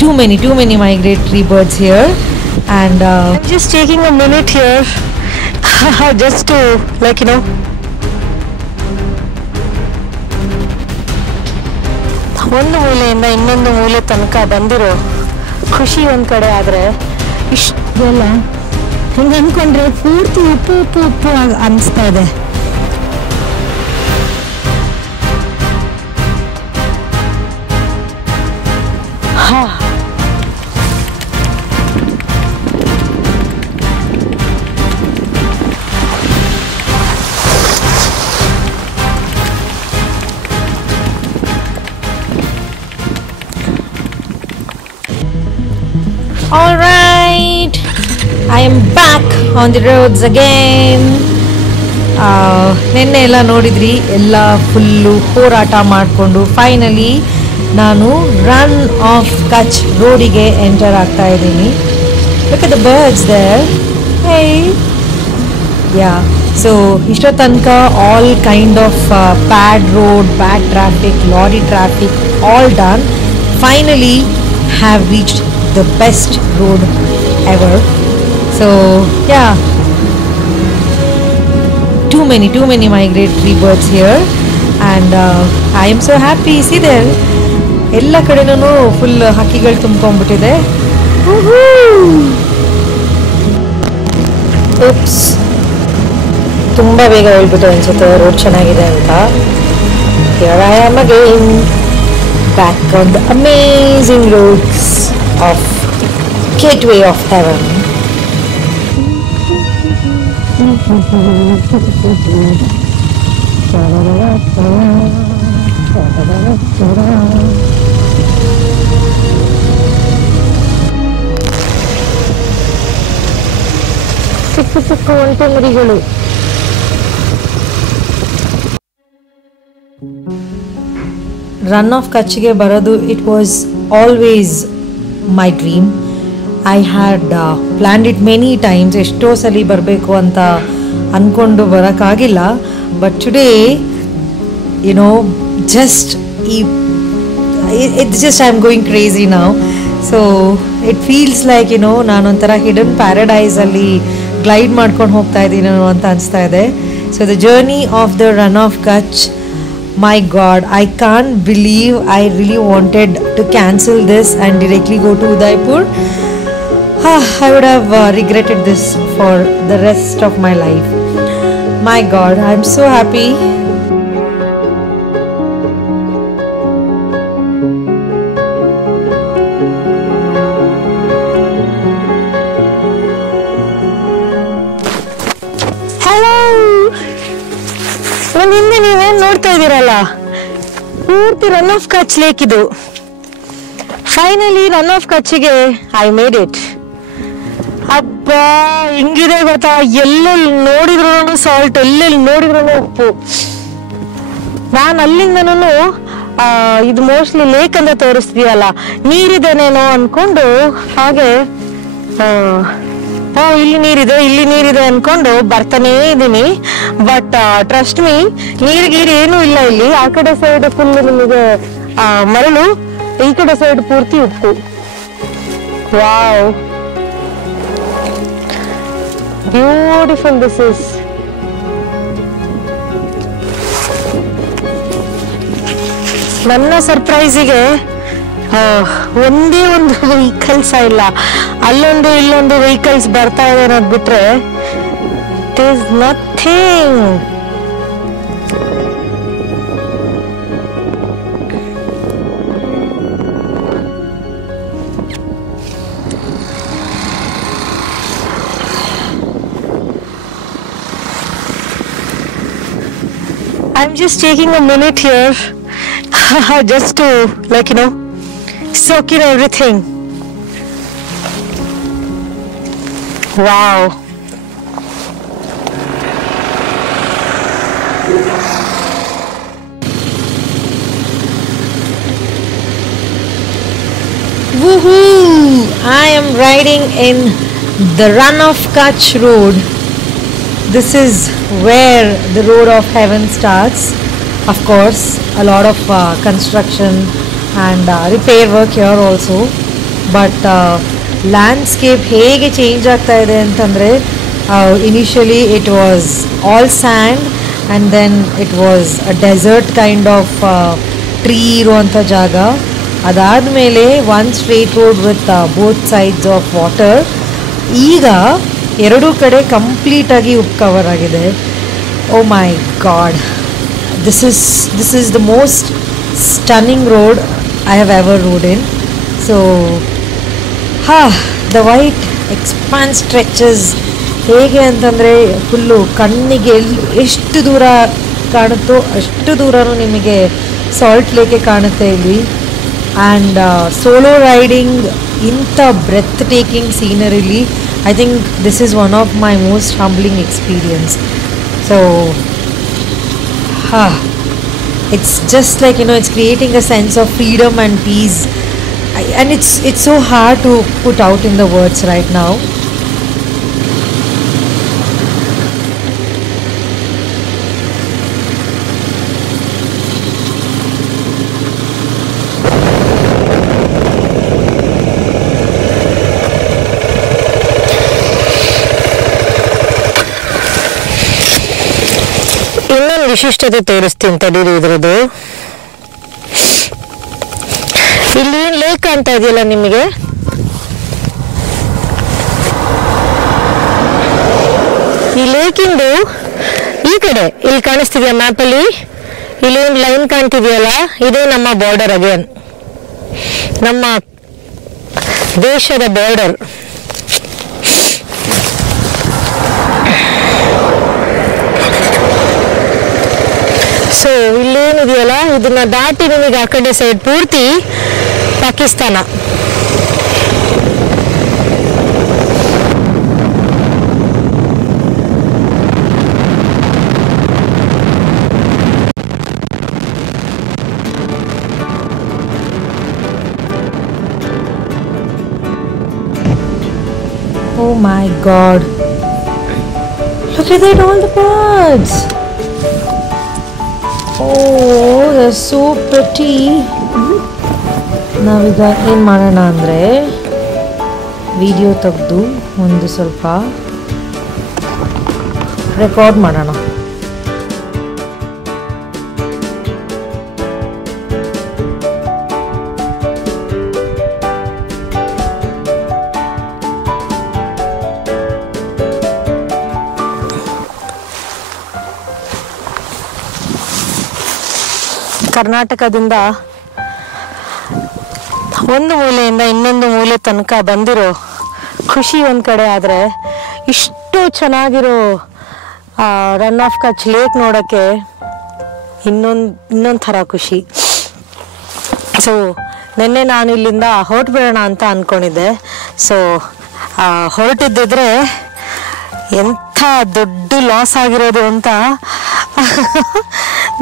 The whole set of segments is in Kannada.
too many migratory birds here, and I'm just taking a minute here just to ಒಂದು ಮೂಲೆಯಿಂದ ಇನ್ನೊಂದು ಮೂಲೆ ತನಕ ಬಂದಿರೋ ಖುಷಿ ಒಂದು ಕಡೆ, ಆದರೆ ಇಷ್ಟೆಲ್ಲ ಹಿಂಗೆ ಅಂದ್ಕೊಂಡ್ರೆ ಪೂರ್ತಿ ಉಪ್ಪು ಉಪ್ಪು ಉಪ್ಪು ಅನಿಸ್ತಾ ಇದೆ. All right, I am back on the roads again. ನಿನ್ನೆ ಎಲ್ಲ ನೋಡಿದ್ರಿ, ಎಲ್ಲ ಫುಲ್ಲು ಹೋರಾಟ ಮಾಡಿಕೊಂಡು ಫೈನಲಿ ನಾನು ರನ್ ಆಫ್ ಕಚ್ ರೋಡಿಗೆ ಎಂಟರ್ ಆಗ್ತಾ ಇದ್ದೀನಿ. Look at the birds there. Hey. Yeah. So ಇಷ್ಟೋ ತನಕ all kind of bad road, bad traffic, lorry traffic, all done. Finally have reached the best road ever. So yeah, too many migratory birds here, and I am so happy. See there, ella kadenanu full ಹಕ್ಕಿಗಳು ತುಂಬಿಕೊಂಡ್ಬಿಟ್ಟಿದೆ. oops, ತುಂಬಾ ಬೇಗ ಹೇಳ್ಬಿಟ್ಟು ಅನ್ಸುತ್ತೆ ರೋಡ್ ಚೆನ್ನಾಗಿದೆ ಅಂತ. Here I am again, back on the amazing roads of Gateway of Heaven. ಸಿಕ್ಕು ಒಂಟೆ ಮರಿಗಳು. ರನ್ ಆಫ್ ಕಚ್ಗೆ ಬರೋದು, it was always my dream. I had planned it many times. ಎಷ್ಟೋ ಸಲ ಬರಬೇಕು ಅಂತ ಅಂದ್ಕೊಂಡು ಬರೋಕ್ಕಾಗಿಲ್ಲ. But today just it's just I'm going crazy now. So it feels like ನಾನೊಂಥರ ಹಿಡನ್ ಪ್ಯಾರಡೈಸ್ ಅಲ್ಲಿ ಗ್ಲೈಡ್ ಮಾಡ್ಕೊಂಡು ಹೋಗ್ತಾ ಇದ್ದೀನಿ ಅಂತ ಅನಿಸ್ತಾ ಇದೆ. So the journey of the Rann of Kutch, my god, I can't believe I really wanted to cancel this and directly go to Udaipur. I would have regretted this for the rest of my life. My god, I'm so happy. ಹಿಂದೆ ನೀವೇನು ನೋಡ್ತಾ ಇದ್ದೀರಲ್ಲ, ಪೂರ್ತಿ ರನ್ ಆಫ್ ಕಚ್ ಲೇಕ್ ಇದು. ಫೈನಲಿ ರನ್ ಆಫ್ ಕಚ್ಗೆ ಐ ಮೇಡ್ ಇಟ್. ಅಬ್ಬ ಹಿಂಗಿದೆ ಗೊತ್ತಾ, ಎಲ್ಲೆಲ್ಲಿ ನೋಡಿದ್ರು ಸಾಲ್ಟ್, ಎಲ್ಲೆಲ್ಲಿ ನೋಡಿದ್ರು ಉಪ್ಪು. ನಾನು ಅಲ್ಲಿಂದನೂ ಇದು ಮೋಸ್ಟ್ಲಿ ಲೇಕ್ ಅಂತ ತೋರಿಸ್ತೀವಲ್ಲ, ನೀರಿದೇನೇನೋ ಅನ್ಕೊಂಡು ಹಾಗೆ ಇಲ್ಲಿ ನೀರಿದೆ ಅನ್ಕೊಂಡು ಬರ್ತಾನೇ ಇದ್ದೀನಿ. ಬಟ್ ಟ್ರಸ್ಟ್ ಮೀ, ನೀರಿಗೀರು ಏನೂ ಇಲ್ಲ ಇಲ್ಲಿ. ಆ ಕಡೆ ಸೈಡ್ ಫುಲ್ ನಿಮಗೆ ಮರಳು, ಈ ಕಡೆ ಸೈಡ್ ಪೂರ್ತಿ ಉಪ್ಪು. Wow, beautiful this is. ನನ್ನ ಸರ್ಪ್ರೈಸಿಗೆ ಒಂದೇ ಒಂದು ವೆಹಿಕಲ್ಸ್ ಇಲ್ಲ, ಅಲ್ಲೊಂದು ಇಲ್ಲೊಂದು ವೆಹಿಕಲ್ಸ್ ಬರ್ತಾ ಇದೆ ಅನ್ನೋದು ಬಿಟ್ರೆ it is nothing. I'm just taking a minute here just to soak in everything. Wow. Woohoo! I am riding in the Run of Kutch road. This is where the road of heaven starts. Of course, a lot of construction and repair work here also. But landscape ಹೇಗೆ ಚೇಂಜ್ ಆಗ್ತಾ ಇದೆ ಅಂತಂದರೆ, initially it was all sand and then it was a desert kind of tree ಇರುವಂಥ ಜಾಗ. ಅದಾದಮೇಲೆ one straight road with both sides of water. ಈಗ ಎರಡೂ ಕಡೆ ಕಂಪ್ಲೀಟಾಗಿ ಉಪ್ಪು ಕವರ್ ಆಗಿದೆ. Oh my God, this is the most stunning road I have ever rode in. So the white expanse stretches ಹೇಗೆ ಅಂತಂದರೆ ಫುಲ್ಲು ಕಣ್ಣಿಗೆ ಎಷ್ಟು ದೂರ ಕಾಣುತ್ತೋ ಅಷ್ಟು ದೂರನೂ ನಿಮಗೆ ಸಾಲ್ಟ್ ಲೇಕೆ ಕಾಣುತ್ತೆ ಇಲ್ಲಿ. ಆ್ಯಂಡ್ ಸೋಲೋ ರೈಡಿಂಗ್ ಇಂಥ ಬ್ರೆತ್ ಟೇಕಿಂಗ್ ಸೀನರಿಲಿ I think this is one of my most humbling experience. So it's just like, it's creating a sense of freedom and peace, and it's so hard to put out in the words right now. ವಿಶಿಷ್ಟತೆ ತೋರಿಸ್ತೀನಿ ತಡೀರಿ ಇದ್ರದ್ದು. ಇಲ್ಲಿ ಲೇಕ್ ಕಾಣ್ತಾ ಇದೆಯಲ್ಲ ನಿಮಗೆ, ಈ ಲೇಕಿಂದು ಈ ಕಡೆ ಇಲ್ಲಿ ಕಾಣಿಸ್ತಿದೆಯಾ ಮ್ಯಾಪಲ್ಲಿ, ಇಲ್ಲಿ ಒಂದು ಲೈನ್ ಕಾಣ್ತಿದೆಯಲ್ಲ, ಇದೇ ನಮ್ಮ ಬಾರ್ಡರ್. ಅಗೇನ್ ನಮ್ಮ ದೇಶದ ಬಾರ್ಡರ್. ಸೊ ಇಲ್ಲೇನಿದೆಯಲ್ಲ, ಇದನ್ನ ದಾಟಿ ನಿಮಗೆ ಆ ಕಡೆ ಸೈಡ್ ಪೂರ್ತಿ Pakistan. Oh my God, look at that, all the birds. Oh, they're so pretty. ನಾವೀಗ ಏನು ಮಾಡೋಣ ಅಂದರೆ, ವಿಡಿಯೋ ತೆಗೆದು ಒಂದು ಸ್ವಲ್ಪ ರೆಕಾರ್ಡ್ ಮಾಡೋಣ. ಕರ್ನಾಟಕದಿಂದ ಒಂದು ಮೂಲೆಯಿಂದ ಇನ್ನೊಂದು ಮೂಲೆ ತನಕ ಬಂದಿರೋ ಖುಷಿ ಒಂದು ಕಡೆ ಆದರೆ, ಇಷ್ಟು ಚೆನ್ನಾಗಿರೋ ರನ್ ಆಫ್ ಕಚ್ ಲೇಕ್ ನೋಡೋಕ್ಕೆ ಇನ್ನೊಂದು ಥರ ಖುಷಿ. ಸೊ ನಿನ್ನೆ ನಾನು ಇಲ್ಲಿಂದ ಹೊರಟುಬಿಡೋಣ ಅಂತ ಅಂದ್ಕೊಂಡಿದ್ದೆ. ಸೊ ಹೊರಟಿದ್ದಿದ್ರೆ ಎಂಥ ದೊಡ್ಡ ಲಾಸ್ ಆಗಿರೋದು ಅಂತ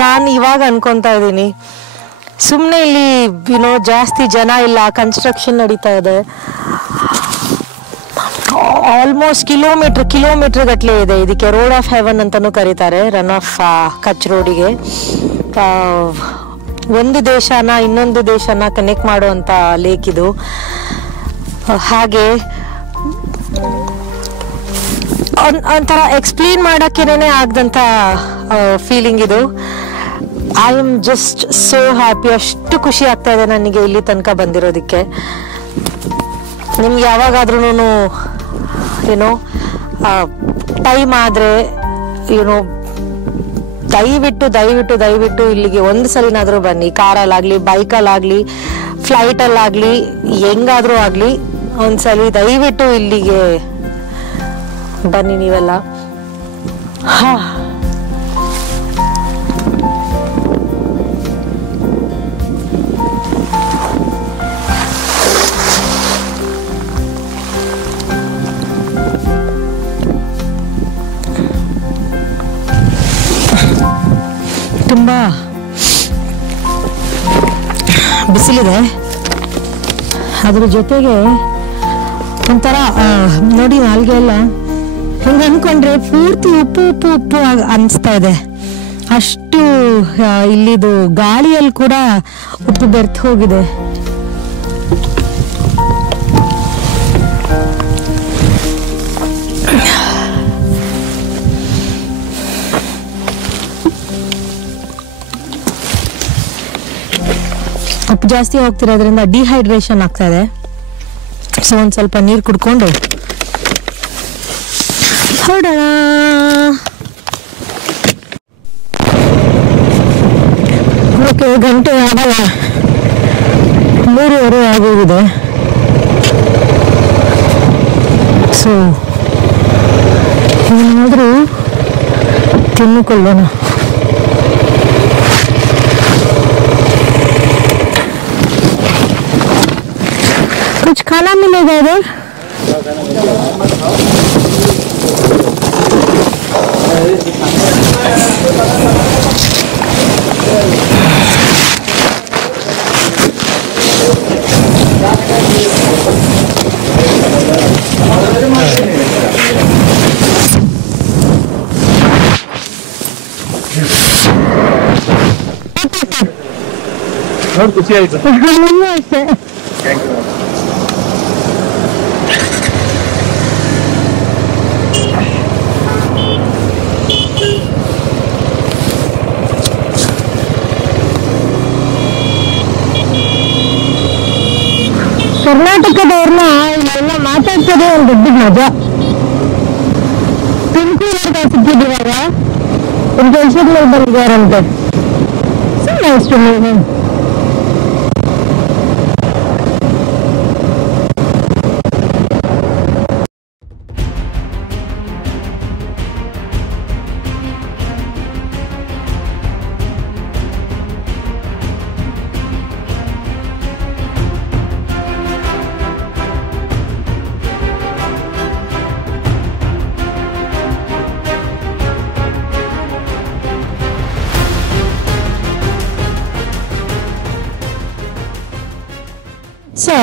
ನಾನು ಇವಾಗ ಅನ್ಕೊತಾ ಇದ್ದೀನಿ. ಸುಮ್ಮನೆ ಇಲ್ಲಿ ಜಾಸ್ತಿ ಜನ ಇಲ್ಲ, ಕನ್ಸ್ಟ್ರಕ್ಷನ್ ನಡೀತಾ ಇದೆ. ಆಲ್ಮೋಸ್ಟ್ ಕಿಲೋಮೀಟರ್ ಗಟ್ಟಲೆ ಇದೆ. ಇದಕ್ಕೆ ರೋಡ್ ಆಫ್ ಹೆವನ್ ಅಂತಲೂ ಕರೀತಾರೆ, ರನ್ ಆಫ್ ಕಚ್ ರೋಡಿಗೆ. ಒಂದು ದೇಶನ ಇನ್ನೊಂದು ದೇಶನ ಕನೆಕ್ಟ್ ಮಾಡುವಂಥ ಲೇಕ್ ಇದು. ಹಾಗೆ ಒಂಥರ ಎಕ್ಸ್ಪ್ಲೇನ್ ಮಾಡೋಕ್ಕೇನೆ ಆಗದಂಥ ಫೀಲಿಂಗ್ ಇದು. I am just so happy. ಅಷ್ಟು ಖುಷಿ ಆಗ್ತಾ ಇದೆ ನನಗೆ ಇಲ್ಲಿ ತನಕ ಬಂದಿರೋದಕ್ಕೆ. ನಿಮ್ಗೆ ಯಾವಾಗಾದ್ರೂ ಟೈಮ್ ಆದರೆ ದಯವಿಟ್ಟು ಇಲ್ಲಿಗೆ ಒಂದು ಸಲಿನಾದರೂ ಬನ್ನಿ. ಕಾರಲ್ಲಾಗಲಿ, ಬೈಕಲ್ಲಾಗಲಿ, ಫ್ಲೈಟಲ್ಲಾಗಲಿ, ಹೆಂಗಾದರೂ ಆಗಲಿ ಒಂದ್ಸಲಿ ದಯವಿಟ್ಟು ಇಲ್ಲಿಗೆ ಬನ್ನಿ ನೀವೆಲ್ಲ. ತುಂಬ ಬಿಸಿಲಿದೆ, ಅದ್ರ ಜೊತೆಗೆ ಒಂಥರ ನೋಡಿ ನಾಲ್ಗೆ ಎಲ್ಲ ಹಿಂಗೆ ಅಂದ್ಕೊಂಡ್ರೆ ಪೂರ್ತಿ ಉಪ್ಪು ಅನಿಸ್ತಾ ಇದೆ. ಅಷ್ಟು ಇಲ್ಲಿದು ಗಾಳಿಯಲ್ಲಿ ಕೂಡ ಉಪ್ಪು ಬೆರ್ತು ಹೋಗಿದೆ. ಜಾಸ್ತಿ ಹೋಗ್ತಿರೋದ್ರಿಂದ ಡಿಹೈಡ್ರೇಷನ್ ಆಗ್ತಾ ಇದೆ. ಸೊ ಒಂದು ಸ್ವಲ್ಪ ನೀರು ಕುಡ್ಕೊಂಡು ಹೊರಡೋಣ. ಓಕೆ, ಗಂಟೆ ಆಗಲ್ಲ, 3:30 ಆಗೋಗಿದೆ. ಸೊ ಏನಾದರೂ ತಿನ್ನಿಕೊಳ್ಳೋಣ. कुछ खाना मिलेगा इधर? और कुछ ही ऐसा ಕರ್ನಾಟಕದವ್ರನ್ನ ಇಲ್ಲೆಲ್ಲ ಮಾತಾಡ್ಸೋದೇ ಒಂದು ದೊಡ್ಡ ಮಜಾ. ತುಮಕೂರು ಸಿಕ್ಕಿದ್ದೀವಾಗ ಒಂದು ಕೆಲಸಗಳು ಬಂದಿದ್ದಾರಂತೆ. So nice to meet him. So,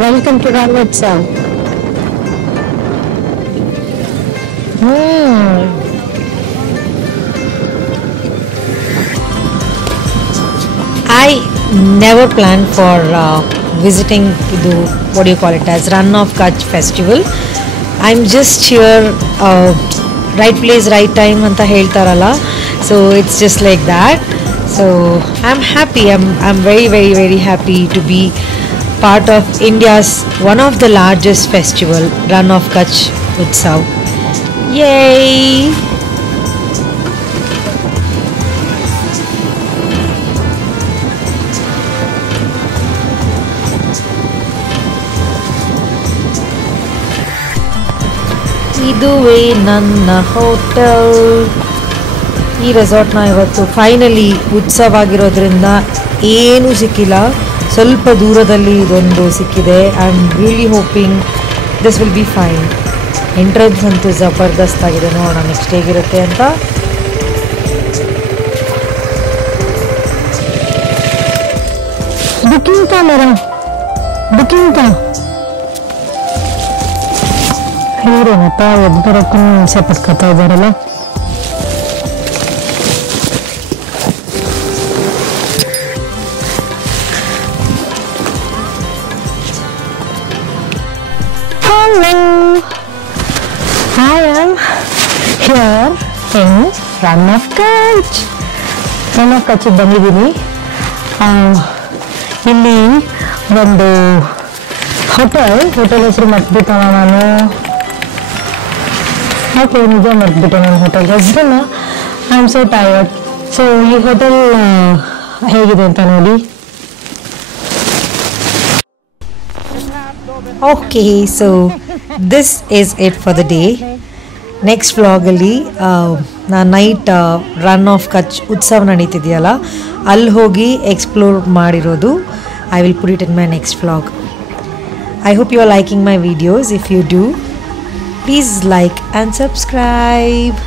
welcome to Ranotsav. I never planned for visiting the, what do you call it, as Run of Kutch festival. I'm just here, right place, right time anta heltaralla. So it's just like that. So I'm happy. I'm very, very, very happy to be part of India's one of the largest festival, Run of Kutch Utsav. Yay! ಇದುವೇ ನನ್ನ ಹೋಟೆಲ್. ಈ ರೆಸಾರ್ಟ್ನ ಇವತ್ತು ಫೈನಲಿ ಉತ್ಸವ ಆಗಿರೋದ್ರಿಂದ ಏನೂ ಸಿಕ್ಕಿಲ್ಲ. ಸ್ವಲ್ಪ ದೂರದಲ್ಲಿ ಇದೊಂದು ಸಿಕ್ಕಿದೆ. I am really hoping this will be fine. Entrance ಅಂತೂ ಜಬರ್ದಸ್ತ್ ಆಗಿದೆ. ನೋಡೋಣ ನೆಕ್ಸ್ಟ್ ಹೇಗಿರುತ್ತೆ ಅಂತ. ಬುಕಿಂಗ್ ತಾ ಮೇರಾ ಬುಕಿಂಗ್ ತಾ ಇವರೇನಪ್ಪ ಎದ್ದು ಬರೋಕ್ಕೂ ಹಿಂಸೆ ಪಡ್ಕೊತಾ ಇದ್ದಾರಲ್ಲ. I am here in Run of Kutch. Run of Kutch ಬಂದಿದ್ದೀನಿ. ಇಲ್ಲಿ ಒಂದು ಹೋಟೆಲ್ ಹೆಸರು ಮರ್ತ್ಬಿಟ್ಟೆ ನಾನು. ಓಕೆ, ನಿಜ ಮರ್ತ್ಬಿಟ್ಟೆ ನಾನು ಹೋಟೆಲ್ ಹೆಸರನ್ನ. I am so tired. So ಈ ಹೋಟೆಲ್ ಹೇಗಿದೆ ಅಂತ ನೋಡಿ. Okay, so this is it for the day. Next vlog ಅಲ್ಲಿ ನಾನು ನೈಟ್ ರನ್ ಆಫ್ ಕಚ್ ಉತ್ಸವ ನಡೀತಿದೆಯಲ್ಲ ಅಲ್ಲಿ ಹೋಗಿ ಎಕ್ಸ್ಪ್ಲೋರ್ ಮಾಡಿರೋದು. I will put it in my next vlog. I hope you are liking my videos. If you do, please like and subscribe.